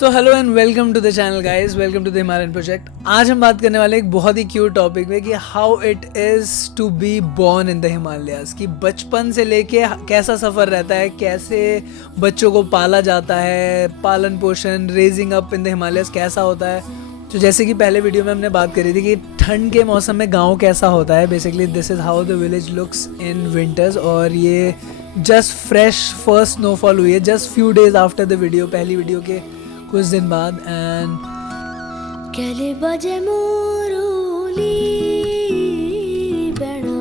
So hello and welcome to the channel guys, welcome to the Himalayan project. आज हम बात करने वाले एक बहुत ही क्यूट टॉपिक पे कि how it is to be born in the Himalayas. कि बचपन से लेके कैसा सफ़र रहता है, कैसे बच्चों को पाला जाता है, पालन पोषण, raising up in the Himalayas कैसा होता है। तो जैसे कि पहले वीडियो में हमने बात करी थी कि ठंड के मौसम में गाँव कैसा होता है। Basically this is how the village looks in winters. और ये जस्ट फ्रेश फर्स्ट स्नोफॉल हुई है just few days after the video, पहली वीडियो के कुछ दिन बाद। एंड केले बजे मोरुली बेड़ा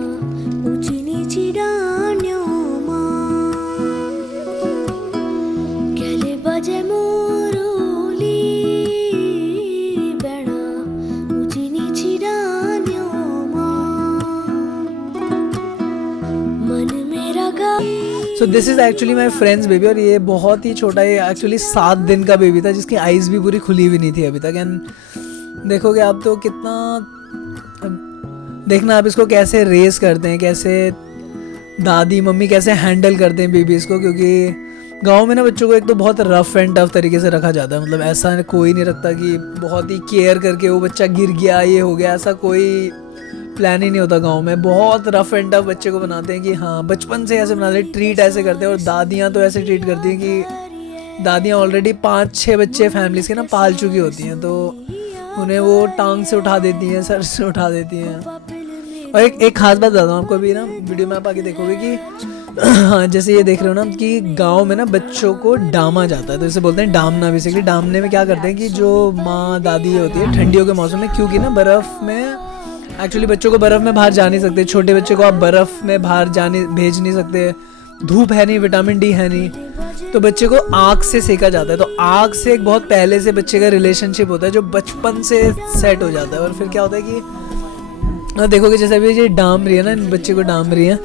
ऊंची नीची डानियों मां, केले बजे मोरुली बेड़ा ऊंची नीची डानियों मां, मन मेरा गा। So this is actually my friends baby. और ये बहुत ही छोटा, ये एक्चुअली 7 दिन का बेबी था जिसकी आइज़ भी पूरी खुली हुई नहीं थी अभी तक। एंड देखोगे आप तो कितना, देखना आप इसको कैसे रेस करते हैं, कैसे दादी मम्मी कैसे हैंडल करते हैं बेबीज़ को। क्योंकि गांव में ना बच्चों को एक तो बहुत रफ एंड टफ तरीके से रखा जाता है। मतलब ऐसा कोई नहीं रखता कि बहुत ही केयर करके वो बच्चा गिर गया, ये हो गया, ऐसा कोई प्लान ही नहीं होता गांव में। बहुत रफ एंड टफ बच्चे को बनाते हैं कि हाँ बचपन से ऐसे बनाते हैं, ट्रीट ऐसे करते हैं। और दादियाँ तो ऐसे ट्रीट करती हैं कि दादियाँ ऑलरेडी 5-6 बच्चे फैमिलीज के ना पाल चुकी होती हैं, तो उन्हें वो टांग से उठा देती हैं, सर से उठा देती हैं। और एक खास बात बताता हूँ आपको, अभी ना वीडियो में आप आगे देखोगे कि हाँ जैसे ये देख रहे हो ना कि गाँव में ना बच्चों को डामा जाता है, तो इसे बोलते हैं डामना। बेसिकली डामने में क्या करते हैं कि जो माँ दादी होती है ठंडियों के मौसम में, क्योंकि ना बर्फ़ में एक्चुअली बच्चों को बर्फ़ में बाहर जा नहीं सकते, छोटे बच्चे को आप बर्फ़ में बाहर भेज नहीं सकते, धूप है नहीं, विटामिन डी है नहीं, तो बच्चे को आग से सेका जाता है। तो आग से एक बहुत पहले से बच्चे का रिलेशनशिप होता है जो बचपन से सेट हो जाता है। और फिर क्या होता है कि देखोगे जैसे अभी ये डाम रही है ना, बच्चे को डाम रही है।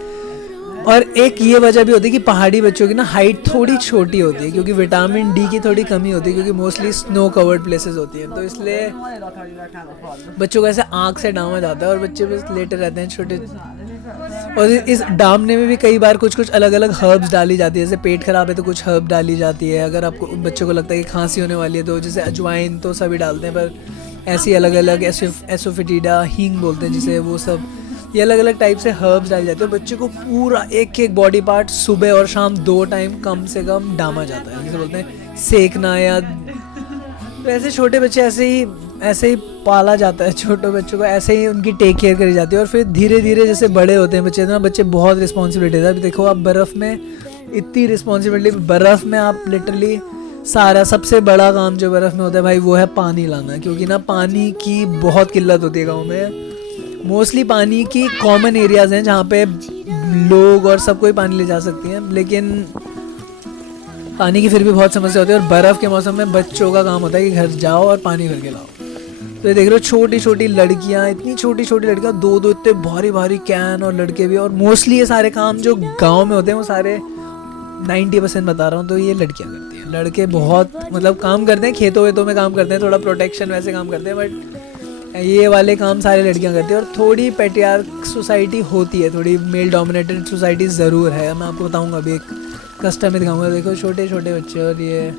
और एक ये वजह भी होती है कि पहाड़ी बच्चों की ना हाइट थोड़ी छोटी होती है, क्योंकि विटामिन डी की थोड़ी कमी होती है, क्योंकि मोस्टली स्नो कवर्ड प्लेसेस होती हैं। तो इसलिए बच्चों को ऐसे आँख से डामा जाता है और बच्चे बस लेटे रहते हैं छोटे। और इस डामने में भी कई बार कुछ कुछ अलग अलग हर्ब्स डाली जाती है। जैसे पेट खराब है तो कुछ हर्ब डाली जाती है, अगर आपको बच्चों को लगता है कि खांसी होने वाली है तो जैसे अजवाइन तो सभी डालते हैं, पर ऐसी अलग अलग एसोफिटीडा, हींग बोलते हैं जिसे, वो सब ये अलग अलग टाइप से हर्ब्स डाले जाते हैं। बच्चे को पूरा एक एक बॉडी पार्ट सुबह और शाम 2 टाइम कम से कम डामा जाता है, जिसे बोलते हैं सेकना। या तो ऐसे छोटे बच्चे ऐसे ही पाला जाता है, छोटे बच्चों को ऐसे ही उनकी टेक केयर करी जाती है। और फिर धीरे धीरे जैसे बड़े होते हैं बच्चे, तो ना बच्चे बहुत रिस्पॉन्सिबिलिटी है। अभी देखो आप बर्फ़ में इतनी रिस्पॉन्सिबिलिटी, बर्फ़ में आप लिटरली सारा सबसे बड़ा काम जो बर्फ़ में होता है भाई वो है पानी लाना। क्योंकि ना पानी की बहुत किल्लत होती है गाँव में। मोस्टली पानी की कॉमन एरियाज़ हैं जहाँ पे लोग और सब कोई पानी ले जा सकती हैं, लेकिन पानी की फिर भी बहुत समस्या होती है। और बर्फ़ के मौसम में बच्चों का काम होता है कि घर जाओ और पानी भर के लाओ। तो ये देख रहे हो छोटी छोटी लड़कियाँ, इतनी छोटी छोटी लड़कियाँ, 2-2 इतने भारी भारी कैन, और लड़के भी। और मोस्टली ये सारे काम जो गाँव में होते हैं वो सारे 90% बता रहा हूँ तो ये लड़कियाँ करती हैं। लड़के बहुत मतलब काम करते हैं, खेतों वेतों में काम करते हैं, थोड़ा प्रोटेक्शन वैसे काम करते हैं, बट ये वाले काम सारे लड़कियां करती हैं। और थोड़ी पैट्रियार्क सोसाइटी होती है, थोड़ी मेल डोमिनेटेड सोसाइटी ज़रूर है। मैं आपको बताऊंगा अभी, एक कस्टम में दिखाऊंगा। देखो छोटे छोटे बच्चे और ये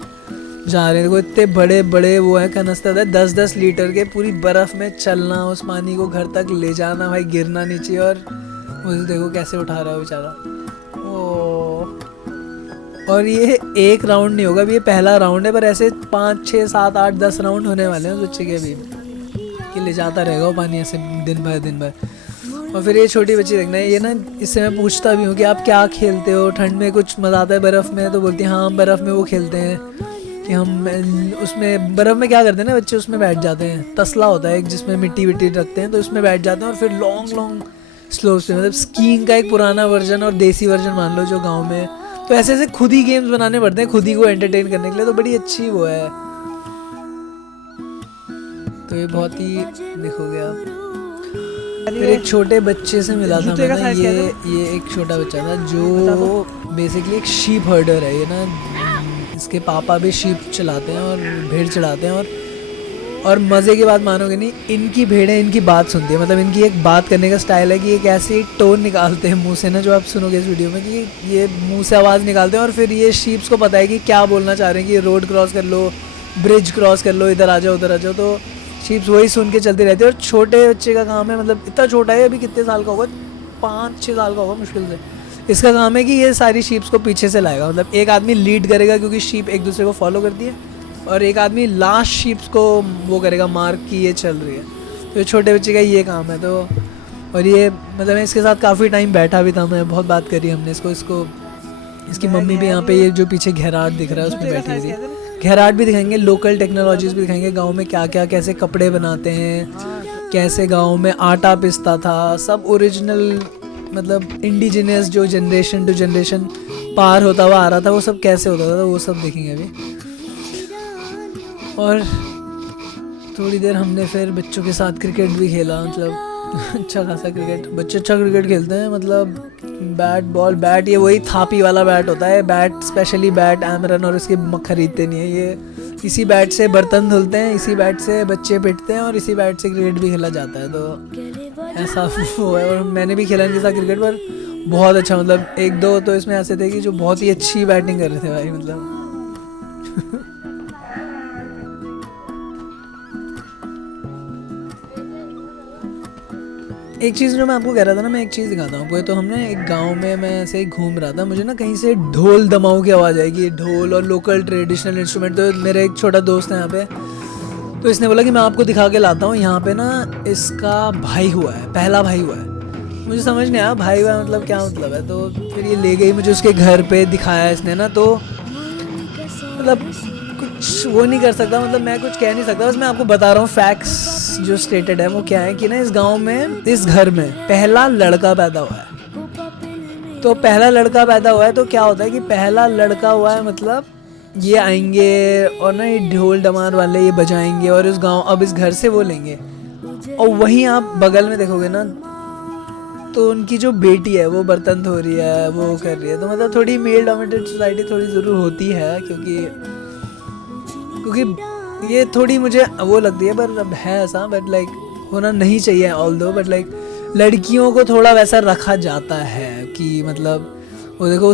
जा रहे हैं, देखो इतने बड़े बड़े वो है कनस्तर है 10-10 लीटर के, पूरी बर्फ़ में चलना, उस पानी को घर तक ले जाना भाई, गिरना नीचे। और उसे देखो कैसे उठा रहा है बेचारा। और ये एक राउंड नहीं होगा, अभी ये पहला राउंड है, पर ऐसे 5, 6, 7, 8, 10 राउंड होने वाले हैं उस बच्चे के अभी, कि ले जाता रहेगा वो पानी ऐसे दिन भर। और फिर ये छोटी बच्ची देखना है, ये ना इससे मैं पूछता भी हूँ कि आप क्या खेलते हो ठंड में, कुछ मज़ा आता है बर्फ़ में? तो बोलती है हाँ हम बर्फ़ में वो खेलते हैं कि हम उसमें बर्फ़ में क्या करते हैं ना बच्चे, उसमें बैठ जाते हैं। तसला होता है एक जिसमें मिट्टी विट्टी रखते हैं, तो उसमें बैठ जाते हैं और फिर लॉन्ग स्लोप्स पे, मतलब स्कीइंग का एक पुराना वर्जन और देसी वर्जन मान लो जो गाँव में। तो ऐसे ऐसे खुद ही गेम्स बनाने पड़ते हैं खुद ही को एंटरटेन करने के लिए, तो बड़ी अच्छी वो है। तो ये बहुत ही देखोगे आप। फिर एक छोटे बच्चे से मिला था मैं ना, ये एक छोटा बच्चा था जो बेसिकली एक शीप हर्डर है। ये ना इसके पापा भी शीप चलाते हैं और भेड़ चढ़ाते हैं। और मज़े की बात मानोगे नहीं, इनकी भेड़ें इनकी बात सुनती है। मतलब इनकी एक बात करने का स्टाइल है कि एक ऐसी टोन निकालते हैं मुंह से ना, जो आप सुनोगे इस वीडियो में, कि ये मुंह से आवाज़ निकालते हैं और फिर ये शीप्स को पता है कि क्या बोलना चाह रहे हैं, कि रोड क्रॉस कर लो, ब्रिज क्रॉस कर लो, इधर आ जाओ उधर आ जाओ, तो शीप्स वही सुन के चलती रहती है। और छोटे बच्चे का काम है, मतलब इतना छोटा है अभी, कितने साल का होगा, 5-6 साल का होगा मुश्किल से। इसका काम है कि ये सारी शीप्स को पीछे से लाएगा, मतलब एक आदमी लीड करेगा क्योंकि शीप एक दूसरे को फॉलो करती है, और एक आदमी लास्ट शीप्स को वो करेगा मार्क की ये चल रही है। तो छोटे बच्चे का ये काम है। तो और ये मतलब मैं इसके साथ काफ़ी टाइम बैठा भी था, मैं बहुत बात करी हमने इसको इसकी मम्मी भी यहाँ पे, ये जो पीछे घेराट दिख रहा है उसमें बैठी हुई थी। घेराट भी दिखाएंगे, लोकल टेक्नोलॉजीज भी दिखाएंगे, गांव में क्या क्या कैसे कपड़े बनाते हैं, कैसे गांव में आटा पिसता था, सब ओरिजिनल मतलब इंडिजिनियस जो जनरेशन टू जनरेशन पार होता हुआ आ रहा था वो सब कैसे होता था, तो वो सब देखेंगे अभी। और थोड़ी देर हमने फिर बच्चों के साथ क्रिकेट भी खेला, मतलब अच्छा खासा क्रिकेट, बच्चे अच्छा क्रिकेट खेलते हैं, मतलब बैट बॉल, बैट ये वही थापी वाला बैट होता है, बैट स्पेशली बैट आमरन, और इसके खरीदते नहीं है, ये इसी बैट से बर्तन धुलते हैं, इसी बैट से बच्चे पिटते हैं, और इसी बैट से क्रिकेट भी खेला जाता है। तो ऐसा वो है। और मैंने भी खेला इनके साथ क्रिकेट, पर बहुत अच्छा, मतलब एक दो तो इसमें ऐसे थे कि जो बहुत ही अच्छी बैटिंग कर रहे थे भाई, मतलब एक चीज़ जो मैं आपको कह रहा था ना, मैं एक चीज़ दिखाता हूँ आपको। तो हमने एक गांव में मैं ऐसे ही घूम रहा था, मुझे ना कहीं से ढोल दमाऊ की आवाज़ आएगी, ढोल और लोकल ट्रेडिशनल इंस्ट्रूमेंट। तो मेरा एक छोटा दोस्त है यहाँ पे, तो इसने बोला कि मैं आपको दिखा के लाता हूँ, यहाँ पे ना इसका भाई हुआ है, पहला भाई हुआ है। मुझे समझ नहीं आया भाई हुआ मतलब क्या मतलब है, तो फिर ये ले गई मुझे उसके घर पे दिखाया इसने ना, तो मतलब कुछ वो नहीं कर सकता, मतलब मैं कुछ कह नहीं सकता, बस मैं आपको बता रहा हूँ फैक्ट्स जो स्टेटेड है वो क्या है कि ना इस गांव में, इस घर में पहला लड़का पैदा हुआ है। तो पहला लड़का पैदा हुआ है तो क्या होता है कि पहला लड़का हुआ है मतलब ये आएंगे और ना ये ढोल डमार वाले ये बजाएंगे, और इस गांव अब इस घर से वो लेंगे। और वहीं आप बगल में देखोगे ना, तो उनकी जो बेटी है वो बर्तन धो रही है, वो कर रही है। तो मतलब थोड़ी मेल डोमिनेटेड सोसाइटी थोड़ी ज़रूर होती है, क्योंकि ये थोड़ी मुझे वो लगती है, पर अब है ऐसा, बट लाइक होना नहीं चाहिए ऑल दो, बट लाइक लड़कियों को थोड़ा वैसा रखा जाता है कि मतलब वो देखो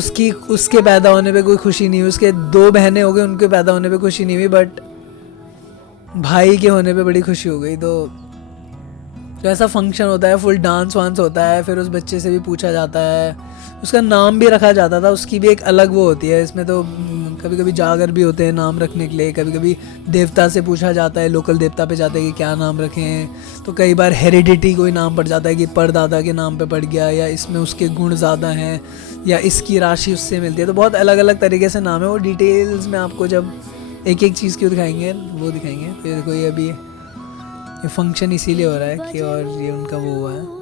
उसके पैदा होने पे कोई खुशी नहीं हुई, उसके 2 बहनें हो गई उनके पैदा होने पे खुशी नहीं हुई, बट भाई के होने पे बड़ी खुशी हो गई। तो ऐसा फंक्शन होता है, फुल डांस वांस होता है, फिर उस बच्चे से भी पूछा जाता है, उसका नाम भी रखा जाता था, उसकी भी एक अलग वो होती है। इसमें तो कभी कभी जागर भी होते हैं नाम रखने के लिए, कभी कभी देवता से पूछा जाता है, लोकल देवता पे जाते हैं कि क्या नाम रखें। तो कई बार हेरिडिटी कोई नाम पड़ जाता है कि परदादा के नाम पे पड़ गया, या इसमें उसके गुण ज़्यादा हैं, या इसकी राशि उससे मिलती है। तो बहुत अलग अलग तरीके से नाम है, वो डिटेल्स में आपको जब एक एक चीज़ क्यों दिखाएंगे वो दिखाएंगे। तो देखो ये अभी ये फंक्शन इसीलिए हो रहा है कि, और ये उनका वो हुआ है।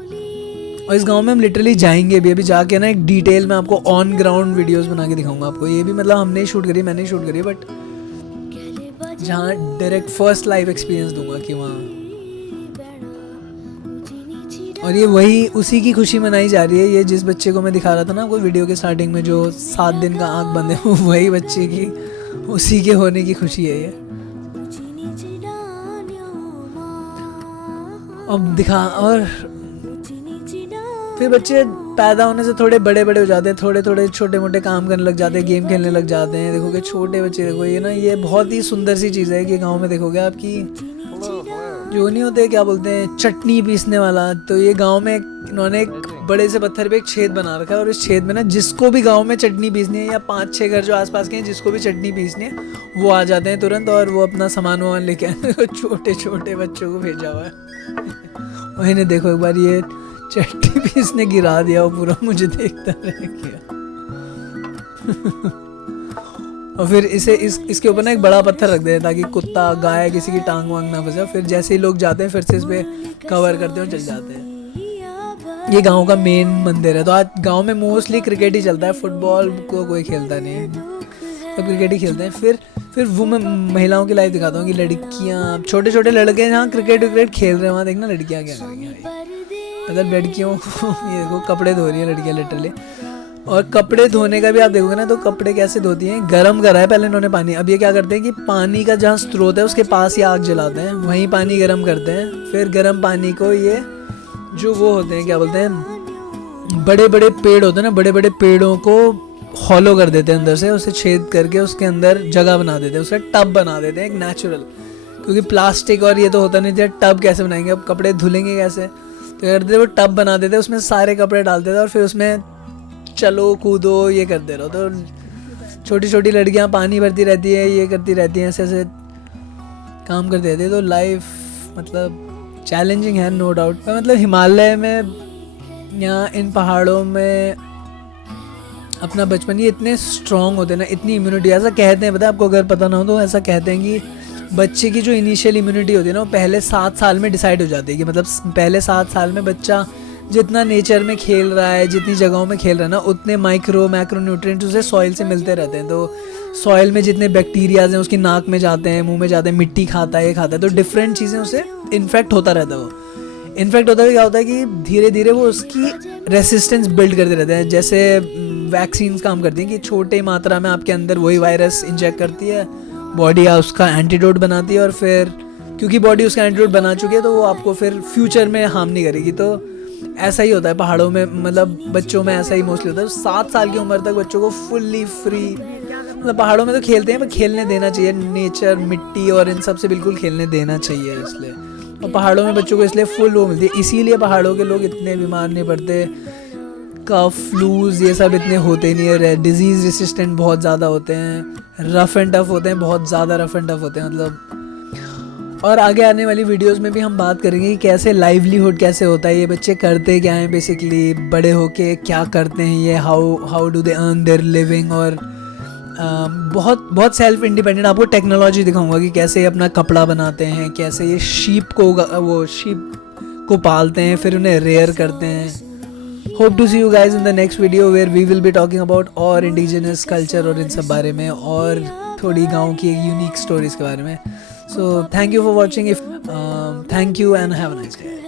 और इस गांव में हम लिटरली जाएंगे भी, अभी जाके ना एक डिटेल में आपको ऑन ग्राउंड वीडियोस बना के दिखाऊंगा आपको। ये भी मतलब हमने ही शूट करी, मैंने ही शूट करी, बट जहाँ डायरेक्ट फर्स्ट लाइव एक्सपीरियंस दूंगा कि वहाँ। और ये वही उसी की खुशी मनाई जा रही है। ये जिस बच्चे को मैं दिखा रहा था ना आपको वीडियो के स्टार्टिंग में, जो 7 दिन का आँख बंद है, वही बच्चे की उसी के होने की खुशी है ये। अब दिखा, और फिर बच्चे पैदा होने से थोड़े बड़े बड़े हो जाते हैं, थोड़े थोड़े छोटे मोटे काम करने लग जाते हैं, गेम खेलने लग जाते हैं। देखोगे छोटे बच्चे, देखो ये ना, ये बहुत ही सुंदर सी चीज़ है कि गांव में देखोगे आपकी जो नहीं होते क्या बोलते हैं, चटनी पीसने वाला। तो ये गांव में इन्होंने एक बड़े से पत्थर पे एक छेद बना रखा है, और इस छेद में ना जिसको भी गांव में चटनी पीसनी है, या 5-6 घर जो आसपास के हैं जिसको भी चटनी पीसनी है, वो आ जाते हैं तुरंत, और वो अपना सामान वामान लेके आए। छोटे छोटे बच्चों को भेजा हुआ है। वही ने देखो एक बार ये चट्टी भी इसने गिरा दिया, वो पूरा मुझे देखता रह गया। और फिर इसके ऊपर ना एक बड़ा पत्थर रख दे ताकि कुत्ता गाय किसी की टांग वांग ना फंसे। फिर जैसे ही लोग जाते हैं फिर से इस पे कवर करते हैं और चल जाते हैं। ये गांव का मेन मंदिर है। तो आज गांव में मोस्टली क्रिकेट ही चलता है, फुटबॉल को कोई खेलता नहीं है, तो क्रिकेट ही खेलते हैं। फिर वो मैं महिलाओं की लाइफ दिखाता हूँ कि लड़कियाँ, छोटे छोटे लड़के जहाँ क्रिकेट खेल रहे हैं, वहाँ देखना लड़कियाँ क्या करेंगी भाई। मतलब लड़कियों को ये देखो कपड़े धो रही हैं लड़कियाँ लिटरली। और कपड़े धोने का भी आप देखोगे ना, तो कपड़े कैसे धोती हैं, गरम करा है पहले इन्होंने पानी। अब ये क्या करते हैं कि पानी का जहाँ स्रोत है उसके पास ही आग जलाते हैं, वहीं पानी गर्म करते हैं। फिर गर्म पानी को ये जो वो होते हैं क्या बोलते हैं, बड़े बड़े पेड़ होते हैं ना, बड़े बड़े पेड़ों को हॉलो कर देते हैं अंदर से, उसे छेद करके उसके अंदर जगह बना देते हैं, उसे टब बना देते हैं एक नेचुरल, क्योंकि प्लास्टिक और ये तो होता नहीं था, टब कैसे बनाएंगे, अब कपड़े धुलेंगे कैसे, तो क्या करते थे वो टब बना देते, उसमें सारे कपड़े डालते थे और फिर उसमें चलो कूदो ये करते रहो। तो छोटी छोटी लड़कियां पानी भरती रहती है, ये करती रहती हैं, ऐसे ऐसे काम करते रहते हैं। तो लाइफ मतलब चैलेंजिंग है नो डाउट, पर मतलब हिमालय में यहाँ इन पहाड़ों में अपना बचपन, ये इतने स्ट्रॉन्ग होते हैं ना, इतनी इम्यूनिटी, ऐसा कहते हैं, पता है आपको, अगर पता ना हो तो ऐसा कहते हैं कि बच्चे की जो इनिशियल इम्यूनिटी होती है ना वो पहले 7 साल में डिसाइड हो जाती है, कि मतलब पहले 7 साल में बच्चा जितना नेचर में खेल रहा है, जितनी जगहों में खेल रहा है ना, उतने माइक्रो न्यूट्रिएंट्स उसे सॉइल से मिलते रहते हैं। तो सॉइल में जितने बैक्टीरियाज हैं उसकी नाक में जाते हैं, मुंह में जाते हैं, मिट्टी खाता है, ये खाता है, तो डिफरेंट चीज़ें उसे इन्फेक्ट होता रहता है। वो इन्फेक्ट होता है, क्या होता है कि धीरे धीरे वो उसकी रेसिस्टेंस बिल्ड करते रहते हैं। जैसे वैक्सीन काम करती हैं कि छोटे मात्रा में आपके अंदर वही वायरस इंजेक्ट करती है, बॉडी उसका एंटीडोट बनाती है, और फिर क्योंकि बॉडी उसका एंटीडोट बना चुकी है तो वो आपको फिर फ्यूचर में हार्म नहीं करेगी। तो ऐसा ही होता है पहाड़ों में, मतलब बच्चों में ऐसा ही मोस्टली होता है। 7 साल की उम्र तक बच्चों को फुल्ली फ्री, मतलब पहाड़ों में तो खेलते हैं पर खेलने देना चाहिए, नेचर मिट्टी और इन सब से बिल्कुल खेलने देना चाहिए। इसलिए और पहाड़ों में बच्चों को इसलिए फुल वो मिलती है, इसीलिए पहाड़ों के लोग इतने बीमार नहीं पड़ते, कफ फ्लूज ये सब इतने होते नहीं है, डिजीज़ रेसिस्टेंट बहुत ज़्यादा होते हैं, रफ़ एंड टफ होते हैं, बहुत ज़्यादा रफ़ एंड टफ होते हैं मतलब। और आगे आने वाली वीडियोस में भी हम बात करेंगे कि कैसे लाइवलीहुड कैसे होता है, ये बच्चे करते क्या हैं बेसिकली, बड़े होके क्या करते हैं ये, how do they earn their living, और बहुत सेल्फ इंडिपेंडेंट। आपको टेक्नोलॉजी दिखाऊंगा कि कैसे ये अपना कपड़ा बनाते हैं, कैसे ये शीप को पालते हैं, फिर उन्हें रेयर करते हैं। Hope to see you guys in the next video where we will be talking about और इंडिजिनस कल्चर और इन सब बारे में, और थोड़ी गाँव की यूनिक स्टोरीज के बारे में। So thank you for watching. Thank you and have a nice day.